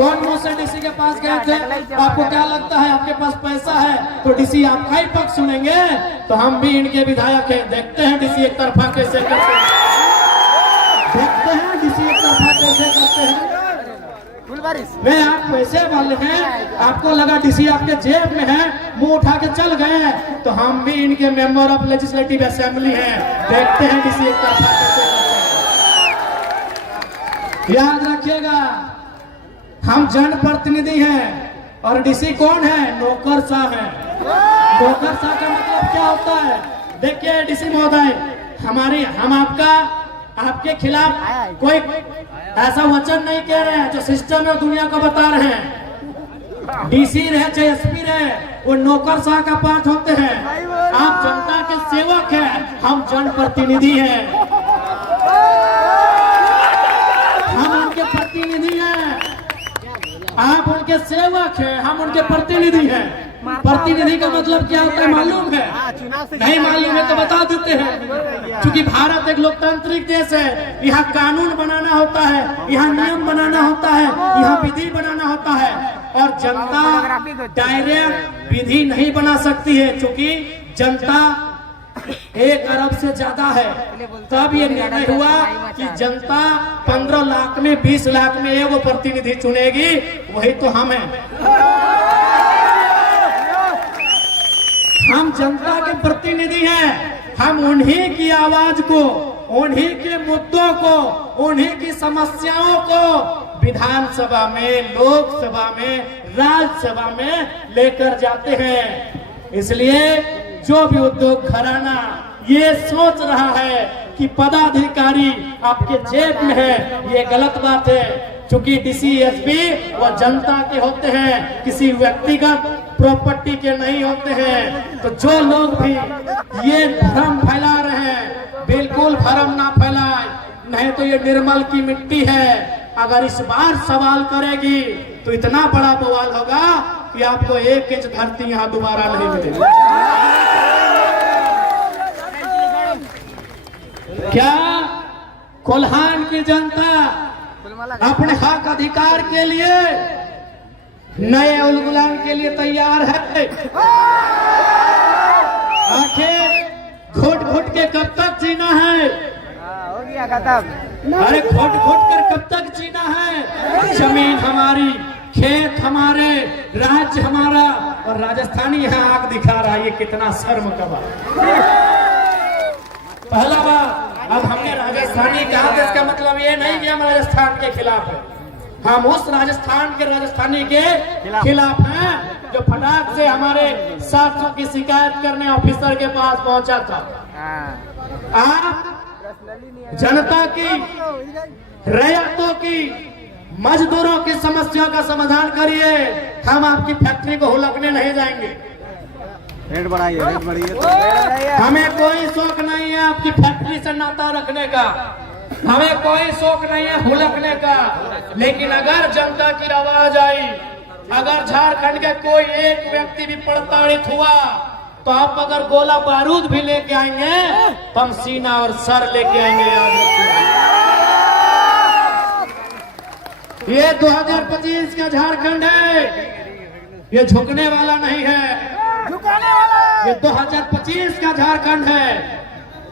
कौन मुंह से डीसी के पास गए थे? आपको क्या लगता है आपके पास पैसा है तो डीसी आपका ही पक्ष सुनेंगे? तो हम भी इनके विधायक हैं, देखते हैं डीसी एक तरफा कैसे करते हैं, देखते हैं डीसी एक तरफा कैसे करते हैं। वे आप पैसे वाले हैं, आपको लगा डीसी आपके जेब में है, मुंह उठा के चल गए, तो हम भी इनके मेंबर ऑफ लेजिस्लेटिव असेंबली हैं, देखते हैं डीसी एक तरफा कैसे करते हैं। याद रखिएगा हम जनप्रतिनिधि हैं और डीसी कौन है? नौकरशाह है। नौकरशाह का मतलब क्या होता है? देखिए डीसी महोदय, हम आपके खिलाफ कोई ऐसा वचन नहीं कह रहे हैं जो सिस्टम और दुनिया को बता रहे हैं। डीसी रहे चाहे एसपी रहे, वो नौकरशाह का पाठ होते हैं। आप जनता के सेवक हैं, हम जनप्रतिनिधि हैं, हम उनके प्रतिनिधि हैं। आप उनके सेवक हैं, हम उनके प्रतिनिधि हैं। प्रतिनिधि का मतलब क्या होता है मालूम है? नहीं मालूम है तो बता देते हैं। क्योंकि भारत एक लोकतांत्रिक देश है, यहाँ कानून बनाना होता है, यहाँ नियम बनाना होता है, यहाँ विधि बनाना होता है, और जनता डायरेक्ट विधि नहीं बना सकती है। क्योंकि जनता 1 अरब से ज्यादा है, तब ये निर्णय हुआ कि जनता 15 लाख में 20 लाख में एगो प्रतिनिधि चुनेगी, वही तो हम हैं। हम जनता के प्रतिनिधि हैं, हम उन्हीं की आवाज को, उन्हीं के मुद्दों को, उन्हीं की समस्याओं को विधानसभा में, लोकसभा में, राज्यसभा में लेकर जाते हैं। इसलिए जो भी उद्योग घराना ये सोच रहा है कि पदाधिकारी आपके जेब में है, ये गलत बात है। क्योंकि डीसी एसपी वो जनता के होते हैं, किसी व्यक्तिगत प्रॉपर्टी के नहीं होते हैं। तो जो लोग भी ये भ्रम फैला रहे हैं, बिल्कुल भ्रम ना फैलाए, नहीं तो ये निर्मल की मिट्टी है। अगर इस बार सवाल करेगी तो इतना बड़ा बवाल होगा कि आपको 1 इंच धरती यहाँ दोबारा नहीं मिलेगी। क्या कोल्हान की जनता अपने हक अधिकार के लिए नए उलगुलान के लिए तैयार है? आखिर घुट घुट के कब तक जीना है? हो गया खत्म। अरे घुट घुट कर कब तक जीना है? जमीन हमारी, खेत हमारे, राज्य हमारा, और राजस्थानी यहाँ आग दिखा रहा है, ये कितना शर्म का बात। पहला बात, अब हमने राजस्थानी कहा तो इसका मतलब ये नहीं कि हम राजस्थान के खिलाफ है, हम उस राजस्थान के राजस्थानी के खिलाफ हैं जो फटाक से हमारे साथियों की शिकायत करने ऑफिसर के पास पहुंचा था। आप जनता की, रैयतों की, मजदूरों की समस्या का समाधान करिए, हम आपकी फैक्ट्री को हुलकने नहीं जाएंगे। रेट बढ़ाइए, रेट बढ़ाइए। हमें कोई शौक नहीं है आपकी फैक्ट्री से नाता रखने का, हमें कोई शौक नहीं है हुलकने का। लेकिन अगर जनता की आवाज आई, अगर झारखंड के कोई एक व्यक्ति भी प्रताड़ित हुआ, तो आप अगर गोला बारूद भी लेके आएंगे तो हम सीना और सर लेके आएंगे। याद रखिए, ये 2025 का झारखंड है, ये झुकने वाला नहीं है, झुकाने वाला। ये 2025 का झारखंड है।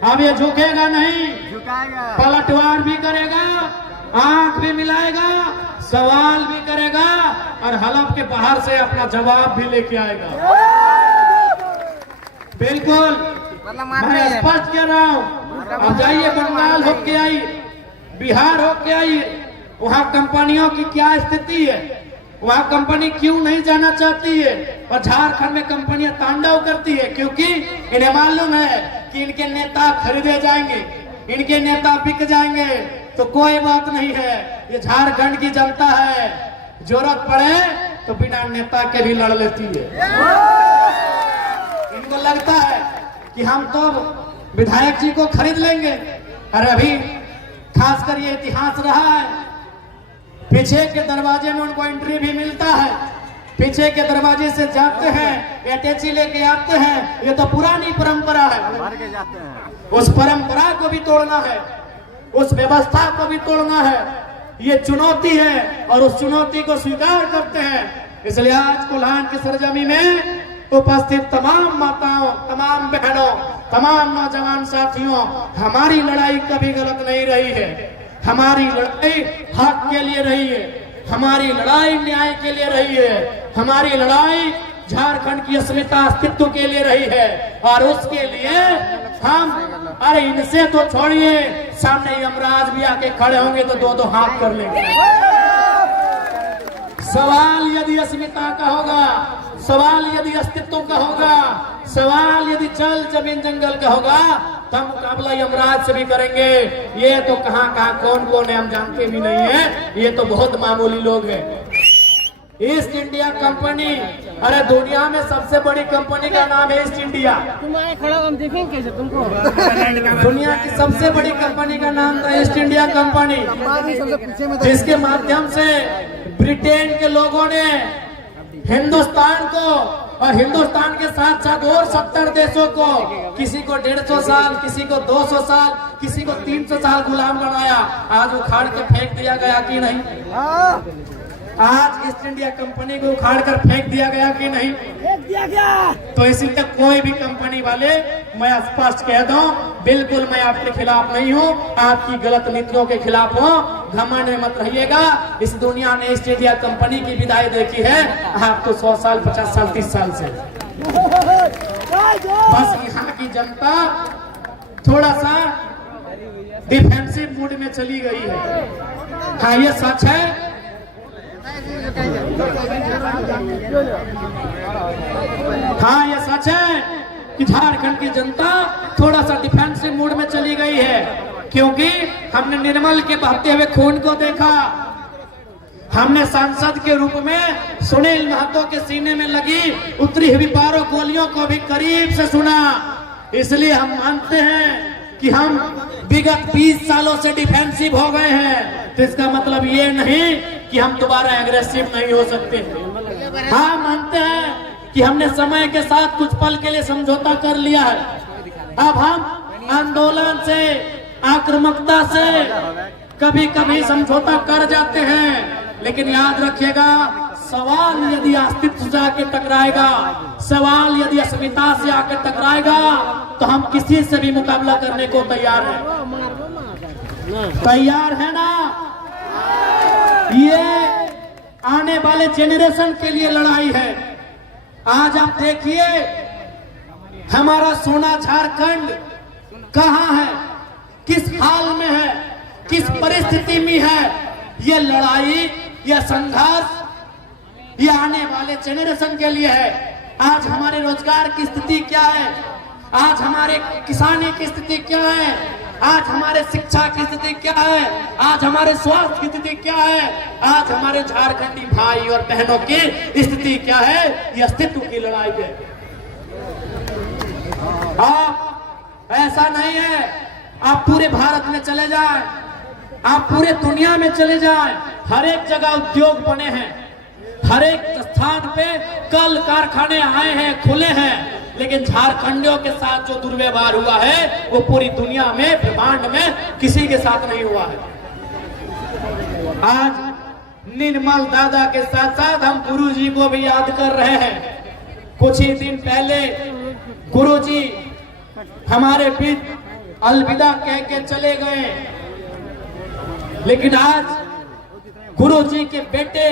अब ये झुकेगा नहीं, झुकाएगा, पलटवार भी करेगा, आंख भी मिलाएगा, सवाल भी करेगा, और हलफ के बाहर से अपना जवाब भी लेके आएगा। बिल्कुल मैं स्पष्ट कह रहा हूँ। अब जाइए बंगाल होके आई, बिहार होके आई, वहाँ कंपनियों की क्या स्थिति है, वहाँ कंपनी क्यों नहीं जाना चाहती है, और झारखंड में कंपनियां तांडव करती है, क्योंकि इन्हें मालूम है कि इनके नेता खरीदे जाएंगे, इनके नेता बिक जाएंगे। तो कोई बात नहीं है, ये झारखंड की जनता है, जरूरत पड़े तो बिना नेता के भी लड़ लेती है। इनको लगता है कि हम तो विधायक जी को खरीद लेंगे। अरे अभी खासकर ये इतिहास रहा है, पीछे के दरवाजे में उनको एंट्री भी मिलता है, पीछे के दरवाजे से जाते हैं, अटैची लेके आते हैं। ये तो पुरानी परंपरा है, जाते हैं। उस परंपरा को भी तोड़ना है, उस व्यवस्था को भी तोड़ना है। ये चुनौती है और उस चुनौती को स्वीकार करते हैं। इसलिए आज कोल्हान की सरजमी में उपस्थित तमाम माताओं, तमाम बहनों, तमाम नौजवान साथियों, हमारी लड़ाई कभी गलत नहीं रही है। हमारी लड़ाई हक के लिए रही है, हमारी लड़ाई न्याय के लिए रही है, हमारी लड़ाई झारखंड की अस्मिता अस्तित्व के लिए रही है। और उसके लिए हम, अरे इनसे तो छोड़िए, सामने यमराज भी आके खड़े होंगे तो दो दो हाथ कर लेंगे। सवाल यदि अस्मिता का होगा, सवाल यदि अस्तित्व का होगा, सवाल यदि जल जमीन जंगल का होगा, तो हम मुकाबला यमराज से भी करेंगे। ये तो कहाँ कहाँ कौन कौन है हम जानते भी नहीं है, ये तो बहुत मामूली लोग हैं। ईस्ट इंडिया कंपनी, अरे दुनिया में सबसे बड़ी कंपनी का नाम है ईस्ट इंडिया। तुम आए खड़ा हम देखेंगे कैसे तुमको। दुनिया की सबसे बड़ी कंपनी का नाम था ईस्ट इंडिया कंपनी, जिसके माध्यम से ब्रिटेन के लोगों ने हिंदुस्तान को और हिंदुस्तान के साथ साथ और 70 देशों को, किसी को 150 साल, किसी को 200 साल, किसी को 300 साल गुलाम बनाया। आज उखाड़ के फेंक दिया गया कि नहीं? आज ईस्ट इंडिया कंपनी को उखाड़ कर फेंक दिया गया कि नहीं? फेंक दिया गया। तो इसीलिए कोई भी कंपनी वाले, मैं स्पष्ट कह दूं, बिल्कुल मैं आपके खिलाफ नहीं हूं, आपकी गलत नीतियों के खिलाफ हूं। घमंड में मत रहिएगा। इस दुनिया ने ईस्ट इंडिया कंपनी की विदाई देखी है, आप तो 100 साल, 50 साल, 30 साल से। बस यहाँ की जनता थोड़ा सा डिफेंसिव मूड में चली गई है। हाँ, ये सच है। हाँ, ये सच है कि झारखंड की जनता थोड़ा सा डिफेंसिव मूड में चली गई है, क्योंकि हमने निर्मल के बहते हुए खून को देखा, हमने सांसद के रूप में सुनील महतो के सीने में लगी उतरी हुई 12 गोलियों को भी करीब से सुना। इसलिए हम मानते हैं कि हम विगत 20 सालों से डिफेंसिव हो गए हैं, तो इसका मतलब ये नहीं कि हम दोबारा एग्रेसिव नहीं हो सकते। हाँ, मानते हैं कि हमने समय के साथ कुछ पल के लिए समझौता कर लिया है। अब हम आंदोलन से, आक्रामकता से कभी कभी समझौता कर जाते हैं, लेकिन याद रखिएगा, सवाल यदि अस्तित्व से आके टकराएगा, सवाल यदि अस्मिता से आके टकराएगा, तो हम किसी से भी मुकाबला करने को तैयार हैं। तैयार है ना? ये आने वाले जेनरेशन के लिए लड़ाई है। आज आप देखिए, हमारा सोना झारखंड कहां है, किस हाल में है, किस परिस्थिति में है। ये लड़ाई, ये संघर्ष, ये आने वाले जेनरेशन के लिए है। आज हमारे रोजगार की स्थिति क्या है, आज हमारे किसानी की स्थिति क्या है, आज हमारे शिक्षा की स्थिति क्या है, आज हमारे स्वास्थ्य की स्थिति क्या है, आज हमारे झारखंडी भाई और बहनों की स्थिति क्या है। ये अस्तित्व की लड़ाई है। आप ऐसा नहीं है, आप पूरे भारत में चले जाएं, आप पूरे दुनिया में चले जाएं, हर एक जगह उद्योग बने हैं, हर एक स्थान पे कल कारखाने आए हैं, खुले हैं, लेकिन झारखंडियों के साथ जो दुर्व्यवहार हुआ है वो पूरी दुनिया में, ब्रह्मांड में किसी के साथ नहीं हुआ है। आज निर्मल दादा के साथ साथ हम गुरुजी को भी याद कर रहे हैं। कुछ ही दिन पहले गुरुजी हमारे बीच अलविदा कह के चले गए, लेकिन आज गुरुजी के बेटे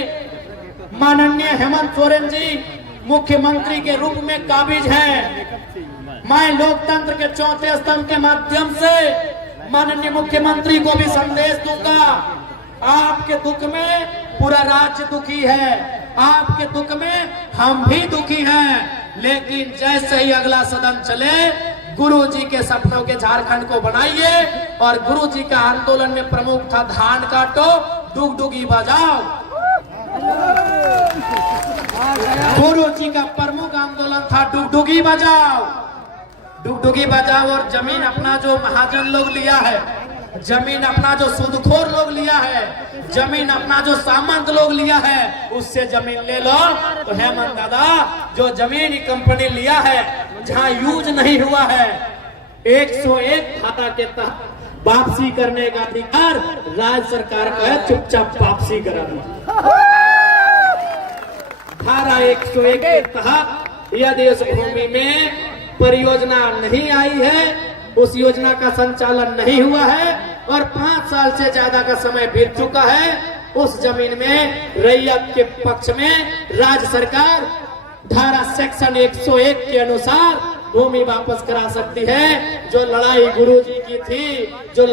माननीय हेमंत सोरेन जी मुख्यमंत्री के रूप में काबिज हैं। मैं लोकतंत्र के चौथे स्तंभ के माध्यम से माननीय मुख्यमंत्री को भी संदेश दूंगा, आपके दुख में पूरा राज्य दुखी है, आपके दुख में हम भी दुखी हैं, लेकिन जैसे ही अगला सदन चले, गुरुजी के सपनों के झारखंड को बनाइए। और गुरुजी का आंदोलन में प्रमुख था धान काटो डुगडुगी बजाओ। गुरुजी का प्रमुख आंदोलन था डुगडुगी बजाओ, डुगडुगी बजाओ। और जमीन अपना जो महाजन लोग लिया है, जमीन अपना जो सूदखोर लोग लिया है, जमीन अपना जो सामंत लोग लिया है, उससे जमीन ले लो। तो हेमंत दादा जो जमीन की कंपनी लिया है, जहां यूज नहीं हुआ है, 101 धारा के तहत वापसी करने का अधिकार राज्य सरकार का है, चुपचाप वापसी करा दी। धारा 101 के तहत यदि इस भूमि में परियोजना नहीं आई है, उस योजना का संचालन नहीं हुआ है और 5 साल से ज्यादा का समय बीत चुका है, उस जमीन में रैयत के पक्ष में राज्य सरकार धारा सेक्शन 101 के अनुसार भूमि वापस करा सकती है। जो लड़ाई गुरुजी की थी, जो